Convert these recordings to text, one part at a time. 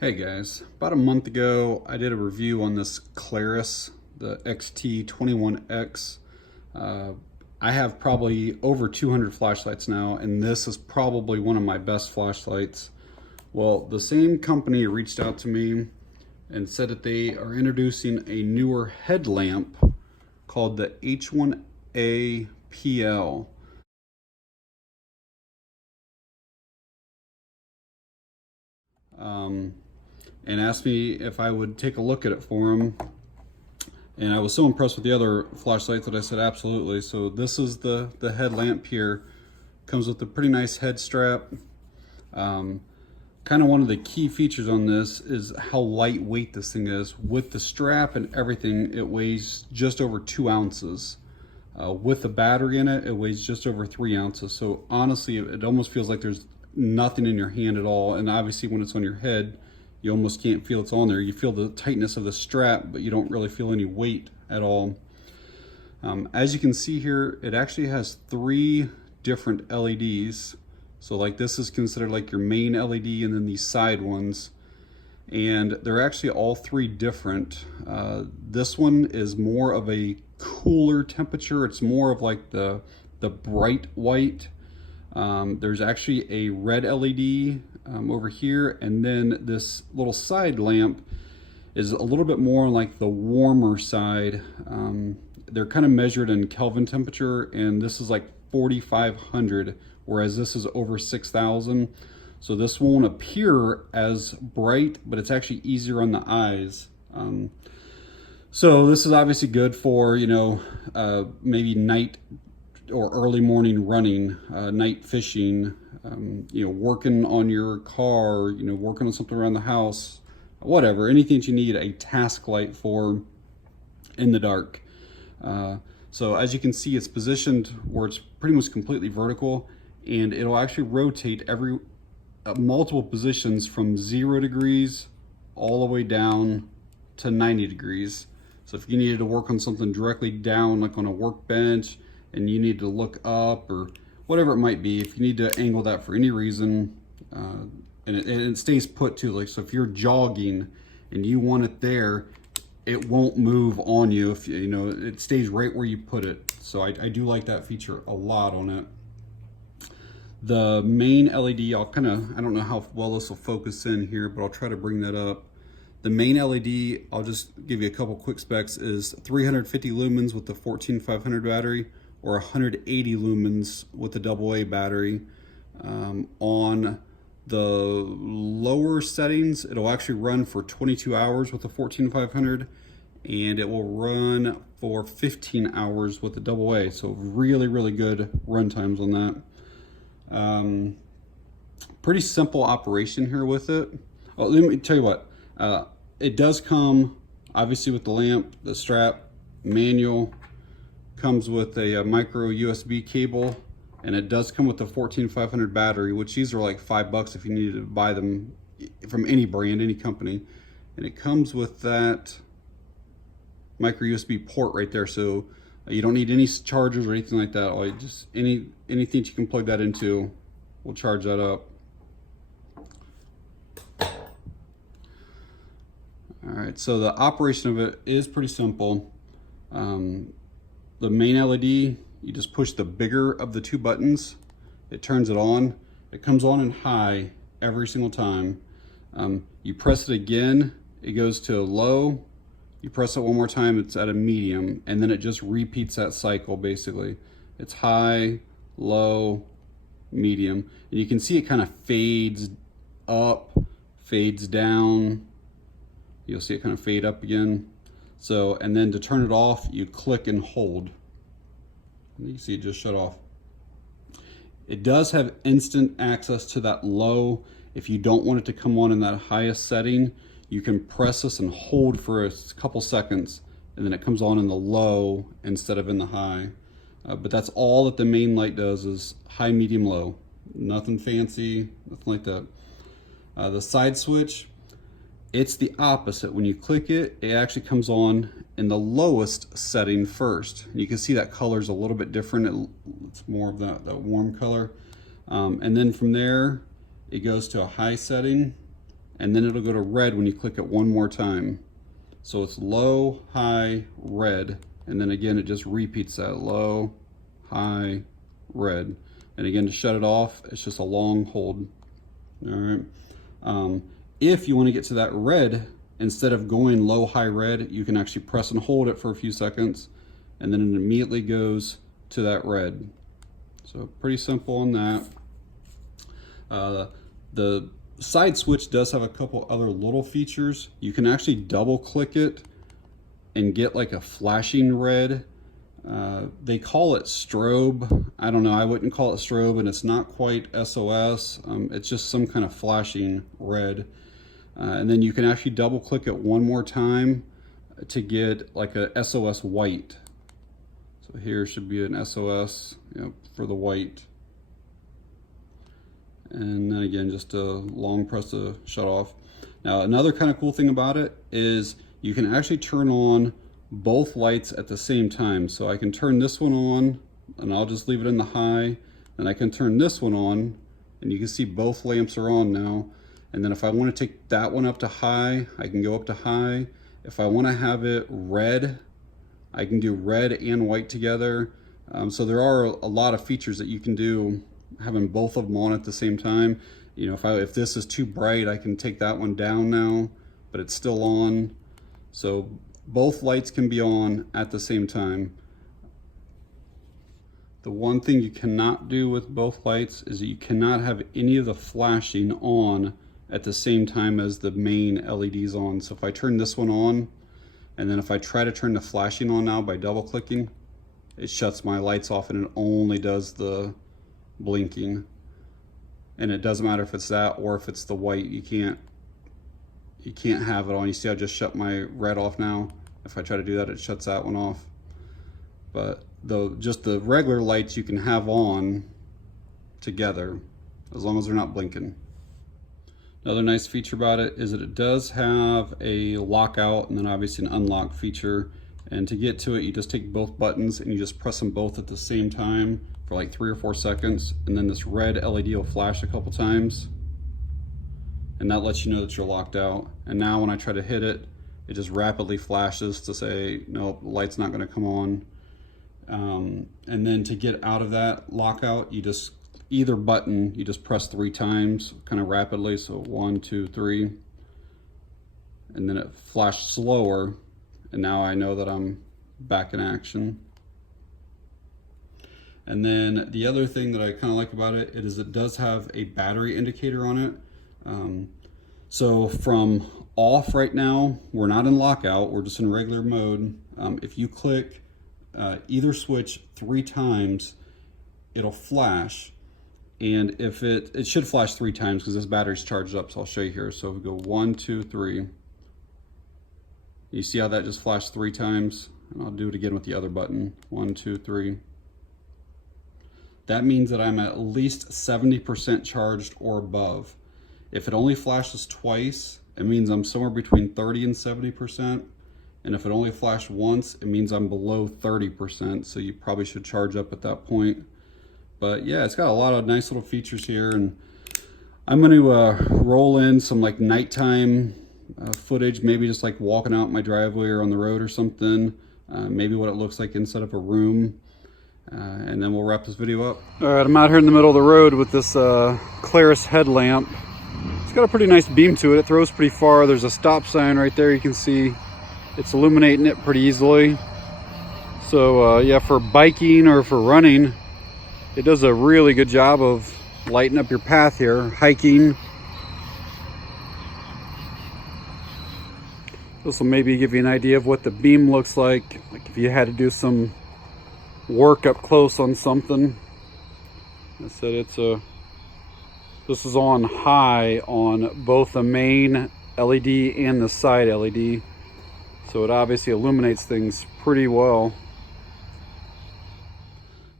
Hey guys, about a month ago I did a review on this Klarus, the XT21X. I have probably over 200 flashlights now, and this is probably one of my best flashlights. Well, the same company reached out to me and said that they are introducing a newer headlamp called the H1A-PL. And asked me if I would take a look at it for him. And I was so impressed with the other flashlights that I said absolutely. So this is the headlamp here. Comes with a pretty nice head strap. Kind of one of the key features on this is how lightweight this thing is. With the strap and everything, it weighs just over 2 ounces. With the battery in it, it weighs just over 3 ounces. So honestly, it almost feels like there's nothing in your hand at all. And obviously when it's on your head, you almost can't feel it's on there. You feel the tightness of the strap, but you don't really feel any weight at all. As you can see here, it actually has 3 different LEDs. So like this is considered like your main LED, and then these side ones. And they're actually all 3 different. This one is more of a cooler temperature. It's more of like the bright white. There's actually a red LED over here, and then this little side lamp is a little bit more on like the warmer side. They're kind of measured in Kelvin temperature, and this is like 4,500, whereas this is over 6,000. So this won't appear as bright, but it's actually easier on the eyes. So this is obviously good for, maybe night or early morning running, night fishing, working on your car, working on something around the house, whatever, anything that you need a task light for in the dark. So as you can see, it's positioned where it's pretty much completely vertical, and it'll actually rotate every multiple positions from 0 degrees all the way down to 90 degrees. So if you needed to work on something directly down, like on a workbench, and you need to look up or whatever it might be, if you need to angle that for any reason, and it stays put too. Like, so if you're jogging and you want it there, it won't move on you. If it stays right where you put it. So I do like that feature a lot on it. The main LED, I don't know how well this will focus in here, but I'll try to bring that up. The main LED, I'll just give you a couple quick specs, is 350 lumens with the 14500 battery, or 180 lumens with the AA battery. On the lower settings, it'll actually run for 22 hours with the 14500, and it will run for 15 hours with the AA. So really, really good run times on that. Pretty simple operation here with it. Oh, let me tell you what, it does come obviously with the lamp, the strap, manual. Comes with a micro USB cable, and it does come with the 14500 battery, which these are like $5 if you needed to buy them from any brand, any company. And it comes with that micro USB port right there, so you don't need any chargers or anything like that. Like just anything you can plug that into will charge that up. All right, so the operation of it is pretty simple. The main LED, you just push the bigger of the 2 buttons. It turns it on. It comes on in high every single time. You press it again, it goes to low. You press it one more time, it's at a medium, and then it just repeats that cycle basically. It's high, low, medium. And you can see it kind of fades up, fades down. You'll see it kind of fade up again. So, and then to turn it off, you click and hold. And you can see it just shut off. It does have instant access to that low. If you don't want it to come on in that highest setting, you can press this and hold for a couple seconds, and then it comes on in the low instead of in the high. But that's all that the main light does, is high, medium, low. Nothing fancy, nothing like that. The side switch, it's the opposite. When you click it, it actually comes on in the lowest setting first. You can see that color's a little bit different. It's more of that warm color. And then from there, it goes to a high setting, and then it'll go to red when you click it one more time. So it's low, high, red, and then again it just repeats that, low, high, red. And again, to shut it off, it's just a long hold. All right. If you want to get to that red, instead of going low, high, red, you can actually press and hold it for a few seconds, and then it immediately goes to that red. So pretty simple on that. The side switch does have a couple other little features. You can actually double click it and get like a flashing red. They call it strobe. I don't know, I wouldn't call it strobe, and it's not quite SOS. It's just some kind of flashing red. And then you can actually double click it one more time to get like a SOS white. So here should be an SOS, for the white. And then again, just a long press to shut off. Now, another kind of cool thing about it is you can actually turn on both lights at the same time. So I can turn this one on, and I'll just leave it in the high, and I can turn this one on, and you can see both lamps are on now. And then if I want to take that one up to high, I can go up to high. If I want to have it red, I can do red and white together. So there are a lot of features that you can do having both of them on at the same time. If this is too bright, I can take that one down now, but it's still on. So both lights can be on at the same time. The one thing you cannot do with both lights is that you cannot have any of the flashing on at the same time as the main LEDs on. So if I turn this one on, and then if I try to turn the flashing on now by double clicking, it shuts my lights off and it only does the blinking. And it doesn't matter if it's that or if it's the white. You can't have it on. You see I just shut my red off now. If I try to do that, it shuts that one off. But just the regular lights you can have on together as long as they're not blinking. Another nice feature about it is that it does have a lockout and then obviously an unlock feature. And to get to it, you just take both buttons and you just press them both at the same time for like 3 or 4 seconds. And then this red LED will flash a couple times. And that lets you know that you're locked out. And now when I try to hit it, it just rapidly flashes to say, nope, the light's not gonna come on. And then to get out of that lockout, you just, either button, you just press 3 times, kind of rapidly. So 1, 2, 3. And then it flashed slower. And now I know that I'm back in action. And then the other thing that I kind of like about it is it does have a battery indicator on it. So from off right now, we're not in lockout, we're just in regular mode. If you click either switch 3 times, it'll flash. And if it should flash 3 times because this battery's charged up, so I'll show you here. So if we go 1, 2, 3. You see how that just flashed 3 times? And I'll do it again with the other button. 1, 2, 3. That means that I'm at least 70% charged or above. If it only flashes twice, it means I'm somewhere between 30 and 70%. And if it only flashed once, it means I'm below 30%. So you probably should charge up at that point. But yeah, it's got a lot of nice little features here. And I'm going to roll in some like nighttime footage, maybe just like walking out my driveway or on the road or something. Maybe what it looks like inside of a room. And then we'll wrap this video up. All right, I'm out here in the middle of the road with this Klarus headlamp. It's got a pretty nice beam to it. It throws pretty far. There's a stop sign right there. You can see it's illuminating it pretty easily. So yeah, for biking or for running, it does a really good job of lighting up your path here. Hiking. This will maybe give you an idea of what the beam looks like if you had to do some work up close on something. I said this is on high on both the main LED and the side LED, so it obviously illuminates things pretty well.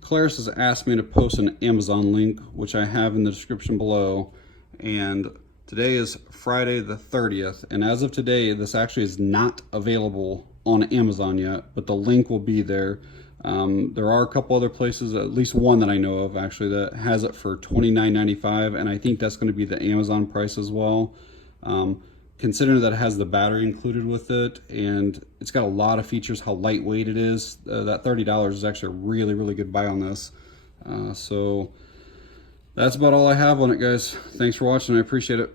Klarus has asked me to post an Amazon link, which I have in the description below, and today is Friday the 30th, and as of today this actually is not available on Amazon yet, but the link will be there. There are a couple other places, at least one that I know of actually, that has it for $29.95, and I think that's going to be the Amazon price as well. Considering that it has the battery included with it, and it's got a lot of features, how lightweight it is, that $30 is actually a really, really good buy on this. So that's about all I have on it, guys. Thanks for watching. I appreciate it.